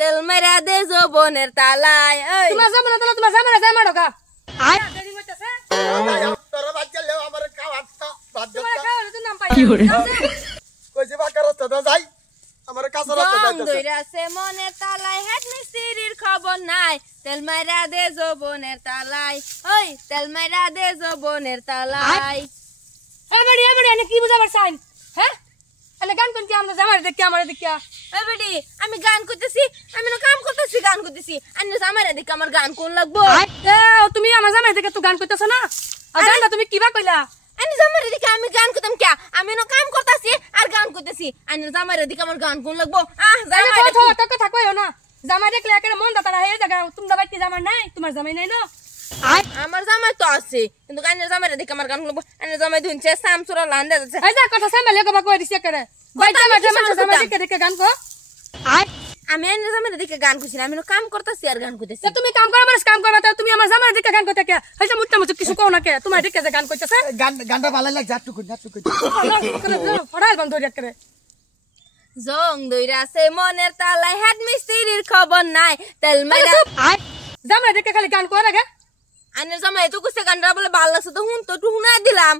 তেল মেরা দে যৌবনের তালায় ওই তোমার জামানা তালা তোমার জামানা যায় মারো কা আয় দেরি হইতাছে তোর বাচ্চা লেও আমার খাওয়াটা বাদ দে তোমার খাওয়ার তো নাম পাই কইছে বাকার রাস্তা যাই আমার কাছে রাস্তা জং যাইতেছে দইরাছে মনের তালায় হেড মিস্ত্রির খবর নাই তেল মেরা দে যৌবনের তালায় ওই তেল মেরা দে যৌবনের তালায় এ বড়ি এনে কি বুঝাবার চাই হ্যাঁ এনে গান কোন কি আমরা জামার দেখ কি আমার দেখ কি ওই বেডি আমি গান করতেছি আমি না কাম করতেছি গান করতেছি আন্নে জামাইরা দেখি আমার গান কোন লাগবো এ তুমি আমার জামাই দেখে তো গান কইতাছ না আর গানটা তুমি কিবা কইলা আন্নে জামাইরা দেখি আমি গান করতাম কে আমি না কাম করতেছি আর গান করতেছি আন্নে জামাইরা দেখি আমার গান কোন লাগবো জামাই তো কথা কইও না জামাই দেখলে একেবারে মন দাতারা হয়ে জায়গা তোমরা বাড়িতে জামাই নাই তোমার জামাই নাই না আমার জামাই তো আছে কিন্তু আন্নে জামাইরা দেখি আমার গান কোন লাগবো আন্নে জামাই ধুনছে সামসুরা লান্দা যাচ্ছে এই যা কথা সামলে কবা কই দিছে করে বাইটা মাঝে জামাই দেখে গান কো আমি আন্নে জামাইরা দেখি গান করছি না আমি না কাম করতেছি আর গান করতেছি তুমি কাম করো মানুষ কাম করবা তা তুমি আমার জামাই দেখে গান কইতে কে হইছে মুট্টা মুট্টা কিছু কও না কে তোমার দেখে যে গান কইতাছে গানটা ভালো লাগছে আটটুকু ফড়াল বন্ধ হইয়া করে জং দইরাছে মনের তালায় হেড মিস্ত্রির খবর নাই তেল মেরা জামাই দেখে খালি গান কয় লাগে আন্নে জামাই তো কইছে গানটা বলে ভালো লাগছে তো হুন তো একটু হুনা দিলাম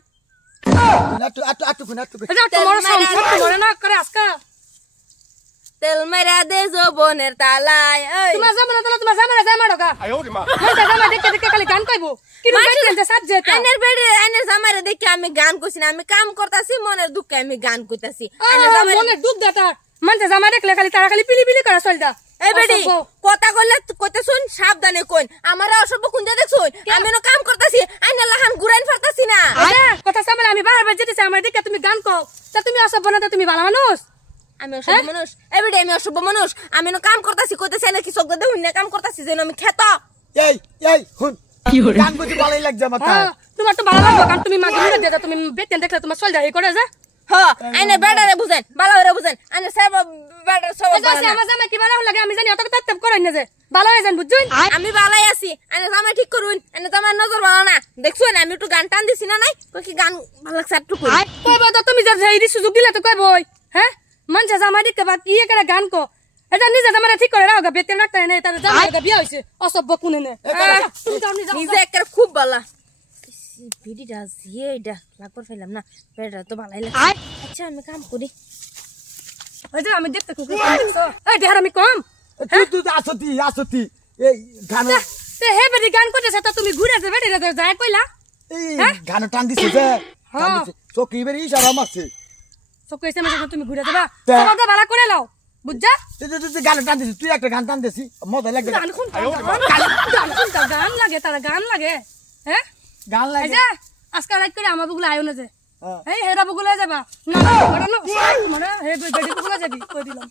আটটুকু এটা তোমার সংসার তোমার না করে আজকা তেল মেরা দে যৌবনের তালায় ওই তোমার জামানা তালা তোমার জামানা যায় মারো কা মানে জামাই দেখে খালি গান কইবো কি রকম যে সাবজেক্ট আইনের বেড়ে আইনের জামাইরে দেখে আমি গান করছি না আমি কাম করতাছি মনের দুঃখে আমি গান কইতাছি আইনের জামাই মনে দুধ দাতা মানে জামাই দেখলে খালি তারা খালি পিলি পিলি করে চলদা এই বেডি কথা কইলে কইতে শুন সাবধানে কইন আমারে অসভ্য কুন্দা দেখছুন আমি না কাম করতাছি আইনের লাহান ঘুরাইন ফারতাছি না কথা সামনে আমি বারবার যেতেছি আমার দেখে তুমি গান কও তা তুমি অসভ্য না তুমি ভালো মানুষ আমি অসভ্য মানুষ এই বেডি আমি অসভ্য মানুষ আমি না কাম করতাছি কইতেছি না কি চোখ দে হুন না কাম করতাছি যেন আমি খেত এই হুন গান করতে ভালোই লাগছে আমার তোমার তো ভালো লাগবে কারণ তুমি মাকে নিয়ে যেতে তুমি বেতেন দেখলে তোমার চল যাই করে যা হ্যাঁ আইনে বেডারে বুঝেন ভালো করে বুঝেন আইনে সব বেডার সব আমার জামাই কি ভালো লাগে আমি জানি অত তাত্তাব করাই না যে ভালো হয়ে যান বুঝছেন আমি ভালাই আছি আইনে জামাই ঠিক করুন আইনে জামাই নজর ভালো না দেখছুন আমি একটু গান টান দিছি না নাই কই কি গান ভালো লাগছে একটু কই কইবো তো তুমি যা এই সুযোগ দিলে তো কইবই হ্যাঁ মানছে জামাই দিকে বাদ ইয়ে করে গান কো এটা নিজে জামাই ঠিক করে রাখো বেতেন রাখতে না তার জামাই বিয়া হইছে অসভ্য কোনে নে তুমি যাও নিজে একের খুব ভালো ভিডিটা জিয়ে এটা লাগবার ফেলাম না বেডা তো ভালাই লাগছে আচ্ছা আমি কাম করি ওই যে আমি দেখতে খুব দেখছো এই দেহার আমি কম তুই আসতি এই গান তে হে বেদি গান করতেছ তা তুমি ঘুরে যাবে এটা যায় কইলা এই গান টান দিছে যে চোখি বেরি ইশারা মারছে সব কইছে মানে তুমি ঘুরে যাবা সবাই ভালো করে লাও বুঝছা তুই গান টান দিছিস তুই একটা গান টান দিছিস মজা লাগবে গান শুন গান লাগে তারা গান লাগে হ্যাঁ গান লাগে যা আজকাল রাত করে আমার বুগুলা আয়ো না যে এই হেরা বুগুলা যাবা না মানে হে বেডি বুগুলা যাবি কই দিলাম